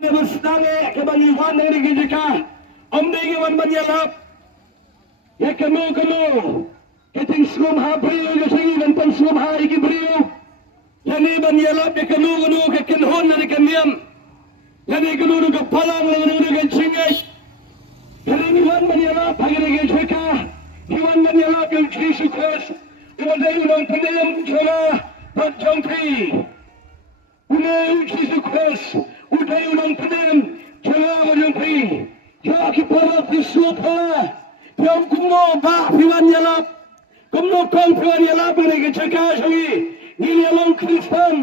Stare ke bang Iwan negeri Gijika, om degi wan banyalap, ya kanu keting slum ha brio ke segi dan pan slum ha iki brio, yani banyalap ya kanu ke kenhon dari kemiam, yani kanu ke palang kanu ke cingai, yani Iwan banyalap hagi negeri Gijika, Iwan banyalap yang Kristus, Iwan dari ulang penayam cina, pat jangkri, ulang Kristus. Uday unang penem, jangan menjumpai. Jaki para pisupa, yang kumo bah piwan yalap, kumo kong piwan yalap mereka cakap lagi. Ini orang Kristen,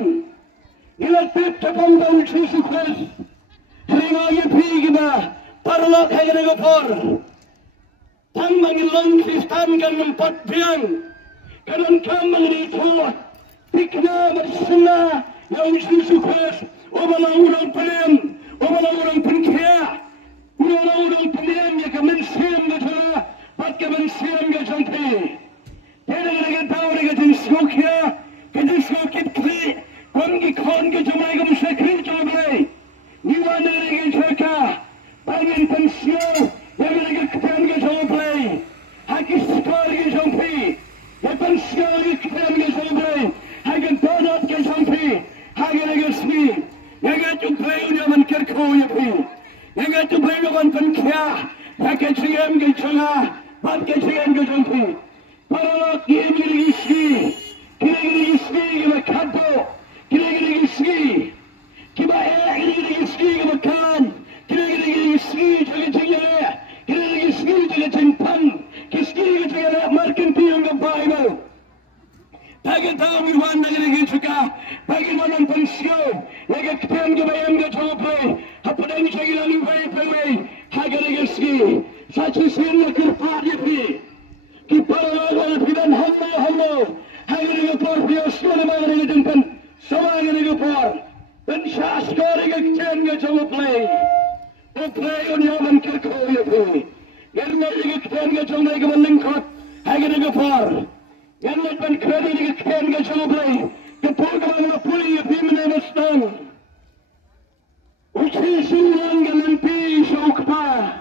ini tetap orang Kristus. Terima kasih kita, para lok hai kena gopor. Tang mangilong Kristen kan empat biang, kanan kamang itu, tikna bersama yang Kristus. Orang penem, orang penkia, orang penem yang kami siam betul, pat kami siam berjumpa. Jadi mereka tahu mereka jenis skokia, jenis kri, kon ke cuma mereka mesti kri cuma boleh. Niwan mereka cakap, bagi pensiun, yang mereka keren ke cuma boleh. Hakis skor ke jumpa, yang pensiun ke keren ke cuma boleh. Hakis donat ke jumpa, hakis mereka smi. Yang itu pelayan yang kerkau ya pi, yang itu pelayan yang penkia, pakai ciam ke cengah, pakai ciam ke jumpi. Para kiri isi, kita kado, kiri isi, kita kiri isi kita makan, kiri isi jaga cengah, kiri isi jaga cengpan, kiri jaga marken piang ke Bible. Bagi tahu Iwan negeri Gijika, bagi mana pensiun, lagi kepian ke bayam ke coba, apa yang saya lalu bayar, harga negeri, satu sen kerpat dia pi, kita lalu pidan hello, harga negeri por biar sekolah mana negeri jempan, sama negeri por, pensiun sekolah kepian ke coba, play uniaman kerkau dia pi, kerana negeri kepian ke coba ke melingkut, harga negeri por. Yang lepas kredit ini keren ke coba, kepulangan pulih pimpinan Mustang, uci sulang gelampi syukpa,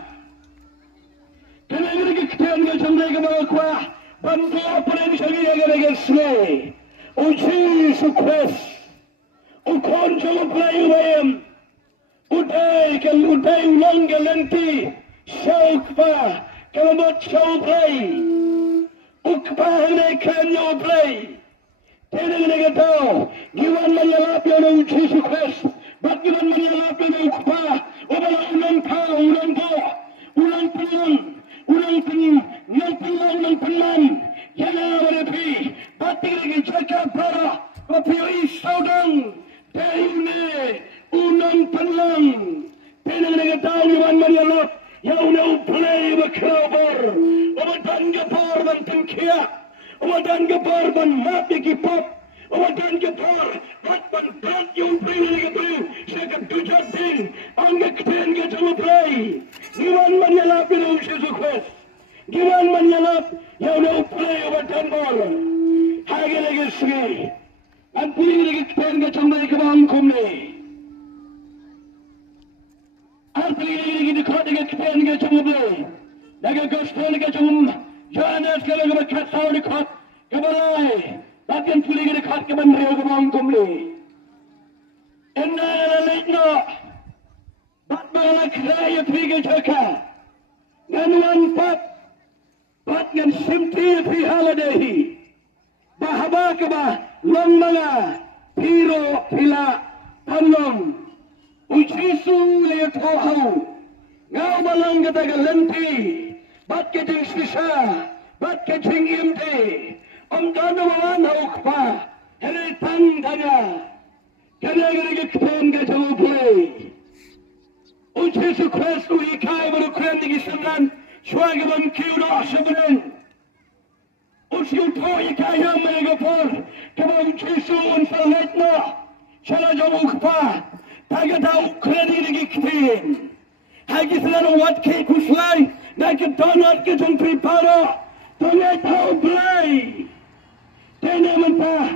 kenapa keren ke coba ke bawah, bantu apa yang saya agak selai, uci sukses, ukon coba bayam, uday ulang gelampi syukpa, kalau buat coba. Ukpah mereka nyoblay. Tidak mereka tahu. Giwan menyalap yang uji sukses. Bat giwan menyalap yang ukpah. Ulang kau, ulang boh. Ulang pelang. Ulang pelang. Yana merepi. Batik lagi cakap para. Kopio isaudang. Tehune. Ulang pelang. Tidak mereka tahu giwan menyalap. Yang play berkerabar. Umadan gepar ban penkia, umadan gepar ban mati kipap, umadan gepar ban berat yang beri lagi sekat tujuh din, angkat keren ke cuma play. Giwan menyalap yang usia sukses, giwan menyalap yang play umadan bor, harga lagi segi, anpuli lagi keren ke cuma ke bangkum ni. Anpuli lagi dekat dengan keren ke cuma play. Lagi gospel ke cuma jangan sekali berkat tahu dekat kebalai, bagian pulih dekat ke bandar ke bangkum ni. Enna lelitno, bat balak raya pergi jaka, nganuan bat ngan simpi pihaladehi, bahaba kebah lomanga, piro pila panom, ujisu lihat hau, ngau balang kata galenti. Bat kecing sisa, bat kecing imti, dana wana ukpa, hele tanga, kena kepen ke play. Uji sukses ikai baru keren di sembilan, suaga ban kiudo sebenan. Uji uto ikai yang mereka por, kebang uji su unsaletno, chala jauh ukpa, taga tahu keren di kepen. Hagi selalu wat ke kuslai. Nak donat ke jumpi para, donat tahu play. Tena mentah,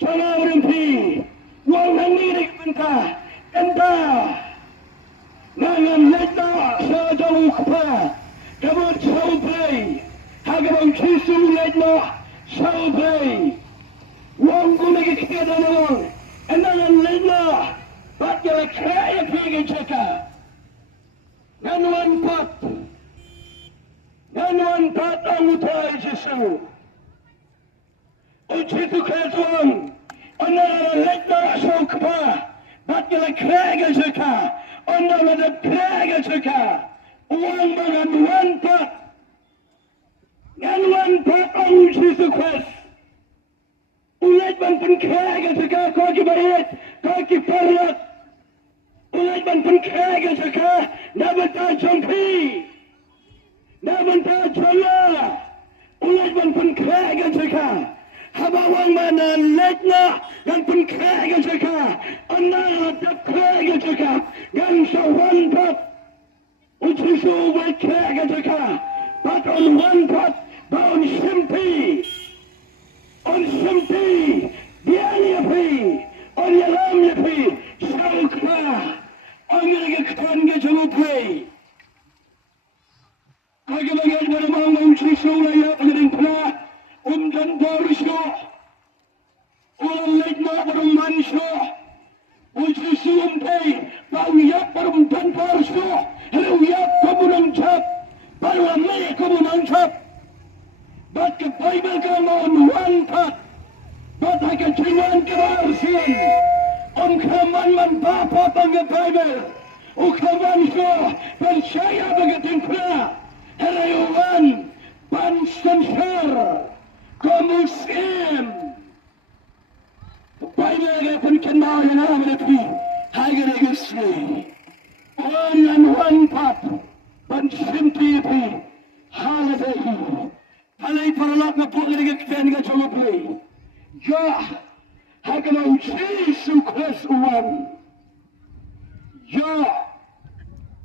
jangan berhenti. Wang ini mentah, entah. kpa kabut show play hagabang chisu ledno show play wong gumagi keda wong enalan ledno pat gala kaya pigi cheka ganwan pat ang utay Jesu uchitu kazwang enalan ledno show kpa pat gala kaya cheka enalan ledno kaya cheka uang bangan one pot ang Jesus Christ. Ulit man pangkaga sa ka, kaki bayit, kaki parat. Ulit man pangkaga sa ka, nabanta champi. Nabanta chaya. Ulit man pangkaga sa ka. Habawang manalit na, gan pangkaga sa ka. Anang tapkaga sa ka, gan sa one pot. Uchisu wait kaga sa ka. But on one pot, on Shimpi, Dianiapi, on Yalamyapi, Shawkra, on Yagakanga Jumupi. I give a get one among them, Chisula, and Pra, Dandorisho, Lake Nabarum Manshaw, which is soon pay, Bawiap from Dandorisho, and we have Kaburam Chap. Baru may kamu chap, but the Bible come on one pot, but I can chingan kebarsin, kaman man papa pang Bible, kaman ko, percaya begitu pula, harayuan, panstanshar, kamuskim, Bible pun kenal yang ada di, hagar isni, one pot. Pansimpi holiday. Halay paralak na po kinigakten nga chumupli. Ya, hagalaw Jesu Christ uwan. Ya,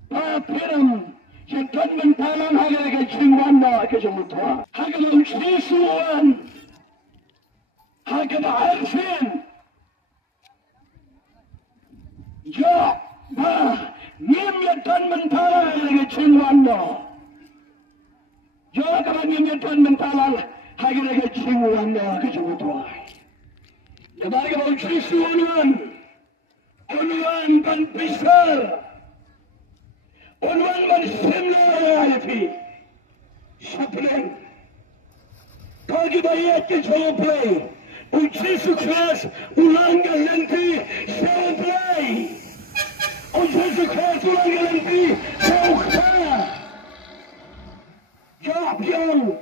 papiram, yung tanmantalang hagalagay chingwan na ikachumutwa. Hagalaw Jesu uwan. Hagalahagsin. Ya, Nimya tanmantala hagalagay chingwan na. Ya, kaman nimya tanmantala hagalagay chingwan na ikachumutwa. Yabagalaw Jesu uwan. Unwan panpisar. Unwan man simla ayapi. Sapling. Kagibayat ke chumupli. O Jesu Christ ulangga lenti chumupli. O Jesu Christ ulangga lenti chumupli. Jawab yang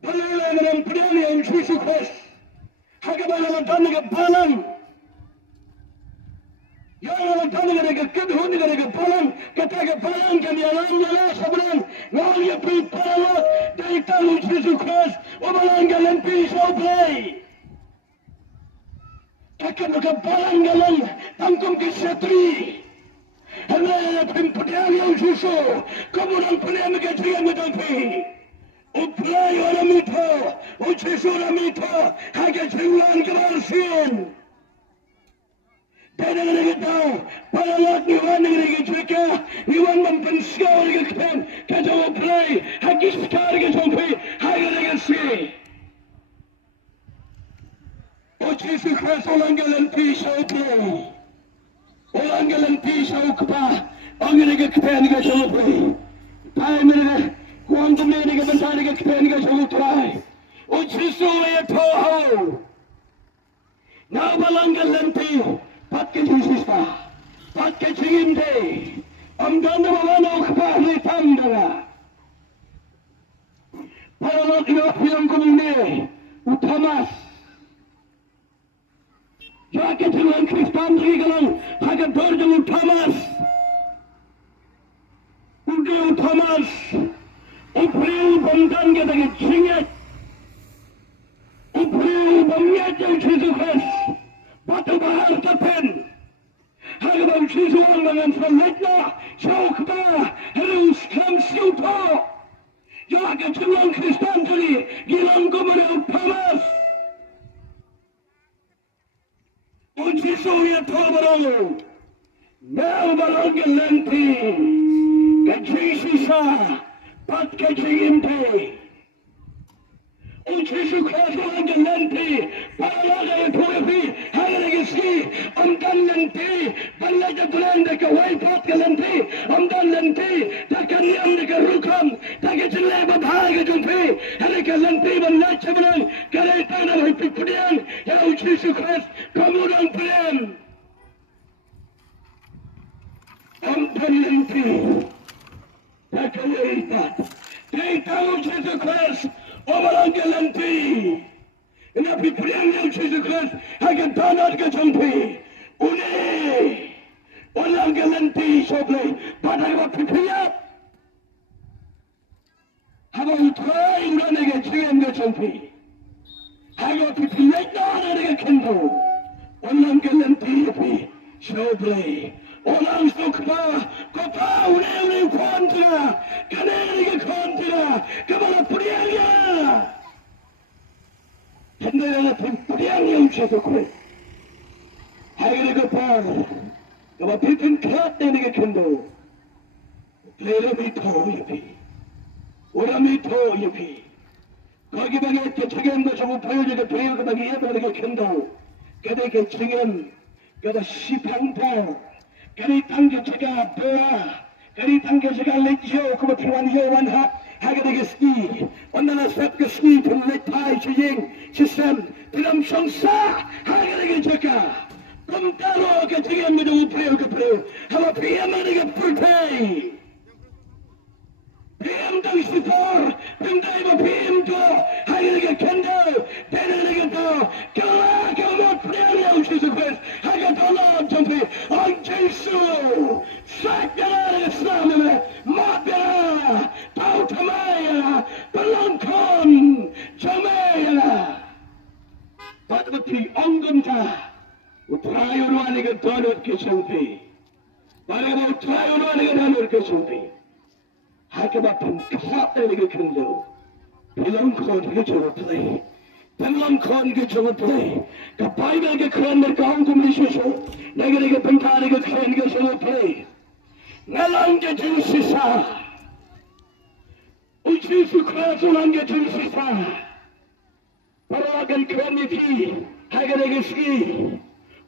palilang ng pinili ang Jesu Christ. Hagabala ng tanong balang. Yang ang tanong nagkakadhon na nagkapalang, katagapalang kanyalang nila sa balang, ngawang yapit paralot, dahil talong Jesus Christ, umalang galang piso play. Kakang nagkapalang galang, tangkong kisatri. Hala, pimpudyan yung suso, kumurang pinamagatriyan mo dampi. Uplay o namito, o Jesus namito, hagatriwan kamarsin. Pwede na nagataw, palalot niwan ng nagigitsika, niwan man panskaw nagagpan, katawa play, hagiskar katumpi, haga nagasi. O Jesus Christ, walang galanti sa play. Walang galanti sa ukpa, ang nagagpan katawa play. Tayo mga, kung kami nagabanta nagagpan katawa play. O Jesus ay atoho, na walang galanti, Patke Jesus pa, patke chinginde, amdanda mawano kapahli tamdala. Paralot inapiyang kumune, utamas. Jake chilang Kristan rigalang, hagador jang utamas. Ude utamas, upriu bandan gadagi chinget. Upriu bamyat jang Jesus Christ. Batu bahar tepen, hagabang sisuang dengan seletnya, syukba, harus kam siuto. Jaga cilang Kristan tadi, gilang kumariu pamas. Unci suya to barang, now balong gelenti. kajing sisa, pat kajing impi. Ucisu kasuan ganti, paralaga itoyapi, hagaragisi, amdan nanti, balaja belanda ke waypat ganti, amdan nanti, takani amne ke rukam, takijile babhaga jumpi, harika nanti balaja belang, kereta na hipipudian, ya ucisu kas, kamuran pudian. Amdan nanti, takani waypat, kereta ucisu kas. Orang galanti, nabi priang yang cuci akan tanah ke jampi, uni orang galanti soblay, pada waktu priap, haba utrai uran ke cian ke jampi, haba waktu priap dah ada ke kendo, orang galanti api soblay, orang sukma, kota uni kontra, kaneri ke kontra, kepala priangnya. Tendera priang yang cuci kue, hari ke par, kepala pimpin kat ni ke kendo, lera mito yapi, orang mito yapi, kau kita ke cengeng ke semua priang ke priang ke bagi apa ke kendo, kita ke cengeng, kita sipang par. Kari tangga jaga doa, kari tangga jaga lejo, kuma tuan yo wan ha, haga de ski, ondana sep ke ski pun letai chiyeng, sistem dalam songsa, haga de jaga, kumtalo ke chiyeng muda upreo ke preo, hawa PM de ke purtai, PM dang sipor, pindai ba PM to, haga de kendo, dena de to, kala preo yo chizukwes, haga tolo jampi. Jesu, sakara Islam me, mata, tau tamaya, pelangkon, jamaya. Patmati ongganta, utrayo ruani ke donor ke sumpi, para mo utrayo ruani ke donor ke sumpi. Hakaba pangkap ni ke kendo, pelangkon ke jawab. Pelangkon ke jawab. Kapay na ke kran merkahong kumisyoso. Nagari ke pantari ke kran ke jawab. Ngalang ke jinsisa. Ujisu kraso lang ke jinsisa. Paragan kran iti. Hagari ke ski.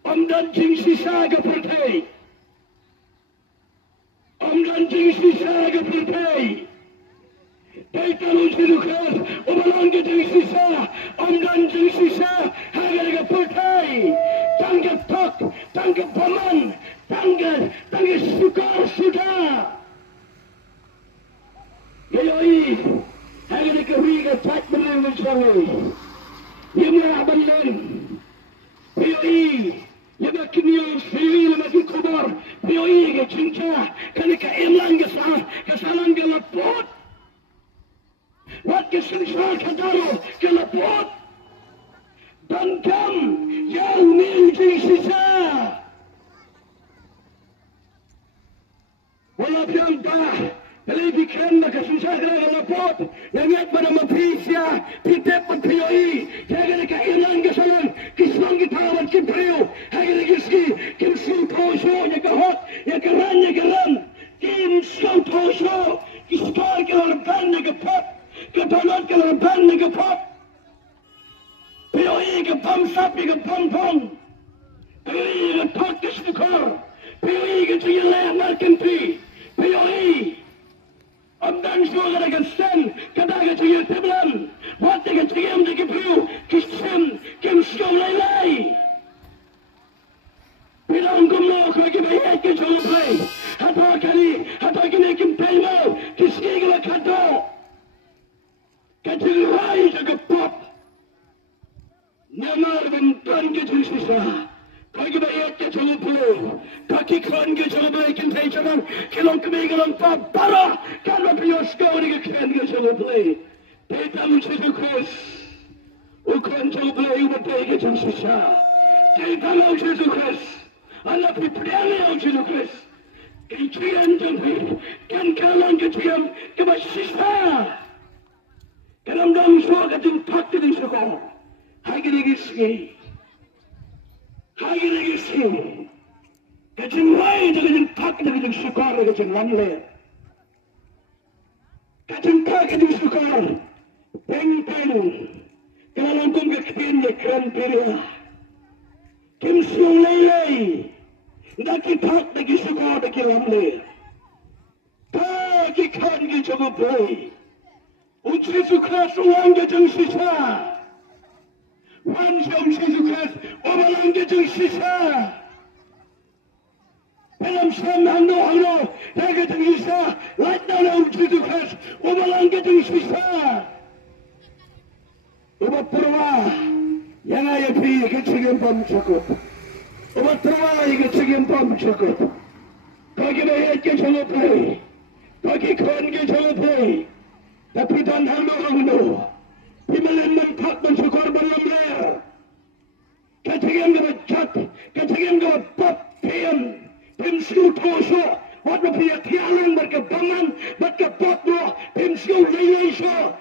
Amdan jinsisa ke pertay. Amdan jinsisa ke pertay. Taitalo jinukas, umalang ke jinsisa, amdan jinsisa, hagar ke pertai, tangga tok, tangga paman, tangga sukar sudah. Yoi, hagar ke riga tak benar mencapai, yamla abalan, yoi, yamla kinyo siri, yamla kubar, yoi ke cinta, kanika emlang kesalang ke lapot. Wat kesulitan kadaro kelapot dangkam yang milik sisa wala pianta telebikan na kesulitan kelapot nangat pada mapisya pitep pioi jaga ka ilang gasalan kislang gitawan kipriu haga giski kimsu tosho ya kahot ya karan kim so tosho kiskar kelarban na kapot kedalam kelembaban negepot, POI ke bangsa ke pong, POI ke pakis nukar, POI ke cilah markanti, POI, amdan suara ke sen, kedaga cilah teblam, waktu ke cilam ke piu, kisem, kimsau lay. Bilang gumlo ke bayat ke jolplay, hata kini kim taimo, kiski ke kado. Kecirai jaga pop, namar bentan kecil sisa, kaki bayat kecil puluh, kaki kran kecil baik kintai jalan, kilong kemegalan pop para, kalau pios kau ni kran kecil puluh, kita mesti sukses, ukran kecil puluh ubat kecil sisa, kita mesti sukses, anak pipriani mesti sukses, kecilan jampi, kan kalang kecilan kebas sisa. Karam dang so kating tak kating so ko. Hagi giski. Kating rai kating tak kating so ko kating langle. kajing sukar, peng, kalau kong kekien ye kran peria, kim sung lei, daki thak daki sukar daki lamle, daki khan ki jogo play, uchi sukar suang kajing sisa, wan jom si sukar, omalang kajing sisa. Dalam hangno, jaga tinggi sah, light dalam situ khas, umalang tinggi sisa. Umat terwa, yang ayah pi kecingin pam cakut. Umat terwa yang kecingin pam cakut. Kaki bayat ke jangan play, kaki kawan ke jangan play. Tapi dan hangno, pimalan mentak mencakor balam layar. Kecingin ke cat, kecingin ke pop pian. Pemsiu toso, waktu dia tialang berkebangan, berkepotno, pemsiu lelai so,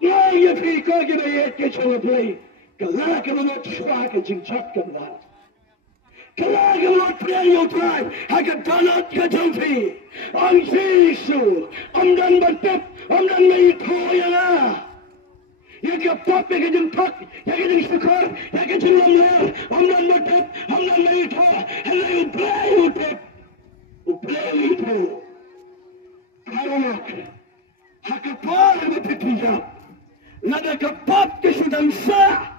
ya pi kaki bayat ke jangan play. Kelak kemenot suah ke jingcak kemenot. Kelak kemenot priayo try, agar tanot ke jangfi. Ang sisu, amdan bertep, amdan maito ya lah. Ya ke pop ya ke jingtak, ya ke jing sukar, ya ke jing lamler, amdan bertep, amdan maito, helai uplay utep. Uplay itu, awak, hakapar berpijak, nada kapap kesudah sah,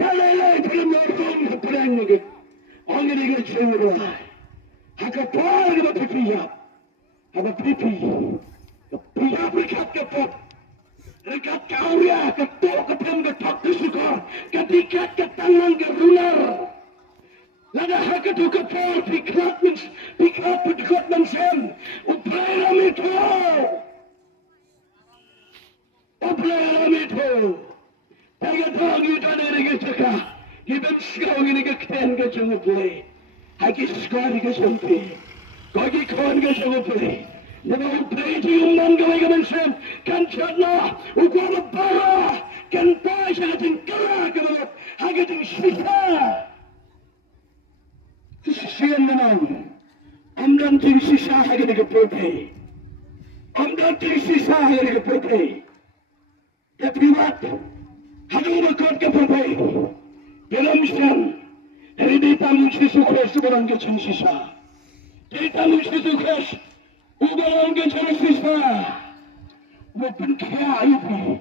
dalai film nonton perang negeri, orang negeri cewek, hakapar berpijak, apa pipi, kapijak berkat kapap, berkat kauria, ketok ketem ketok kesuka, ketikat ketangan kerunar. Lada haka tu kapal pick up pedekut mensem, uplay lamito, Taga tagi tadi rega cakap, kita sekarang ini kekten ke jangan play, haki sekarang ke sampai, kaki kawan ke jangan play, nama uplay ciuman kawai ke mensem, kan cakna, ukuran bara, kan pasal tingkala kemudian, haki ting sisa. Sian menang, amdan ting sisa hagi dengan putih, amdan ting sisa hagi dengan putih. Tapi wat, hagi berkot ke putih. Dalam sian, dari data muci sukses sebarang kecil sisa. Data muci sukses, ubarang kecil sisa. Bukan kaya itu,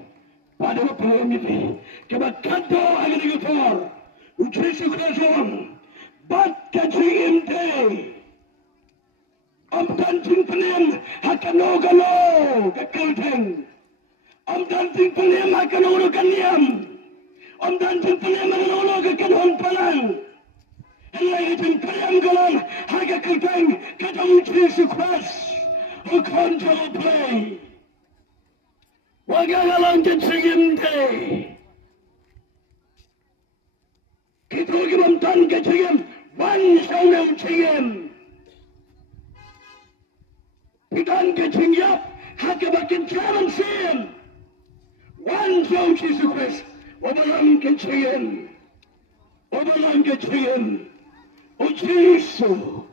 pada apa itu? Kebakanto hagi dengan por, uci sukses on. Bat kacing day. Dancing pelim hakano galo kekelteng. Dancing pelim hakano ro kaniam. Dancing pelim hakano ro kekelhon palang. Helai jing pelim galan hakakelteng kadang sukses. Ukon jauh play. Wagalang kacing day. Kita gimana kacing? Wan saunam cingem, pidan kecing yap, hake bakin jalan sim. Wan saun sukses, obalang kecing, ujisu,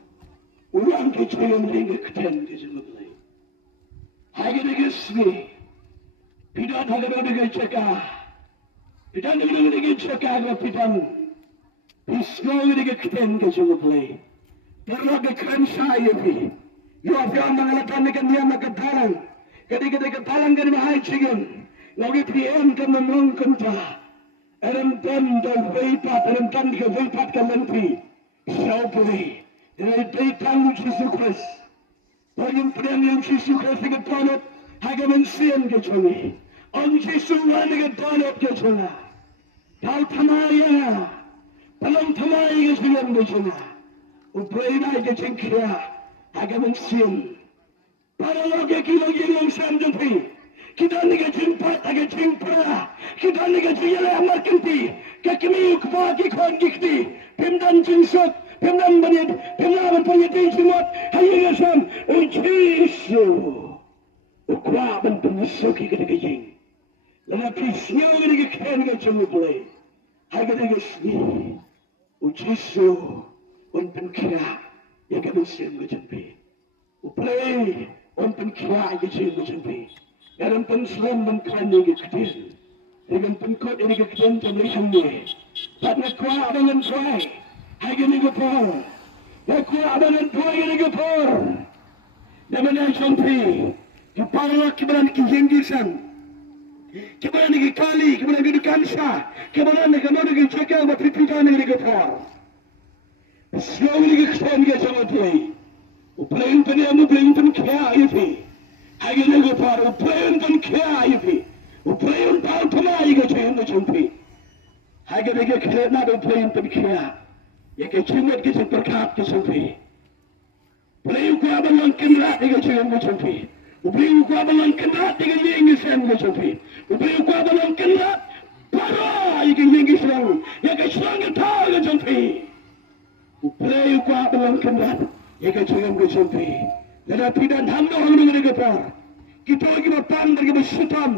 ulang kecing ringgit keten kecing lebih. Hake degesni, pidan hake bakin cekah, pidan bakin cekah pidan. Isnong ini kekten ke jangan play. Terlalu kekren saya pi. Yo apa yang mengalahkan dengan dia nak ketalang. Ketika ketalang kan mahal cingin. Lagi PM kan memlongkan ta. Adam dan veipat, adam dan ke veipat kan nanti. Siapa? Dari datang uji sukses. Bagi PM yang uji sukses dengan tanut, haga mensian ke jangan. Uji sukses dengan tanut ke jangan. Kau tamaya. Dalam tamai ke jangan berjana, uprainai ke cengkira, agak mensiun. Para loge kilo yang sampai, kita ni ke jempat, agak jempra, kita ni ke jaya markanti, kekini ukbagi kawan gikti, pemdan jinsot, pemdan banyak, pemdan banyak jimat, hayya sam, ujisu, ukwaban penyusuki ke degajing, lalu pisnya ke degajing ke jemulai, agak degasni. Ujisu, unpen kira, yang kami siang berjumpa. Uplay, unpen kira yang siang berjumpa. Dalam penslam bengkan ini kecil. Dengan pengkot ini kecil sampai sini. Tak nak kuat dengan kuat. Hari ini gepor. Nak kuat dengan kuat ini gepor. Nama sampai. Kepala keberan kijenggisan. Keberan ini kali. Keberan ini kansa. Keberan ini keberan ini cakap. Berpipikan ini gepor. Semua ini kecil ini sampai. Upelayan peniamu upelayan pen kaya ini. Hari ini gepor. Upelayan pen kaya ini. Upelayan pal pemai kecil ini sampai. Hari ini kecil nak upelayan pen kaya. Ya kecil ini kecil perkat sampai. Upelayan kuah balang kenrat ini kecil ini sampai. Upelayan kuah balang kenrat ini kecil ini sampai. Upelayan kuah balang kenrat para ini kecil ini. Ya kecil ini tahu ini sampai. Upelayan kuah balang kenrat. Ya kecil ini sampai. Tetapi dan hamba orang ini gepor. Kita lagi berpang lagi bersutam.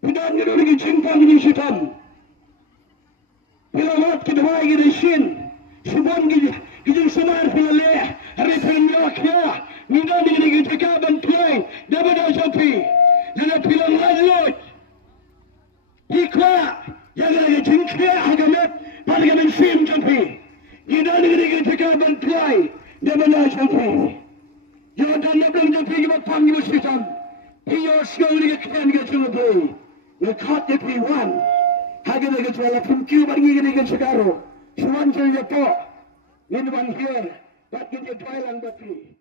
Pidan kita lagi cimpang ini sutam. Pilawat kita lagi di sin. Subon kita semar pilaleh. Hari permiak ya. Nidan ini kita kaban play. Dapat dah sampai. Jadi pilang lajut. Ikwa. Yang lagi cincang agamet. Pada kami sim sampai. Nidan ini kita kaban play. Dapat dah sampai. Jangan nak belum sampai kita berpang kita sutam. Piyos kau ini kita sampai. Lekat di P1. Hagi lagi jualan pungkiu bagi kita sekarang. Suan saya po. Minuman here. Bat kita jualan bateri.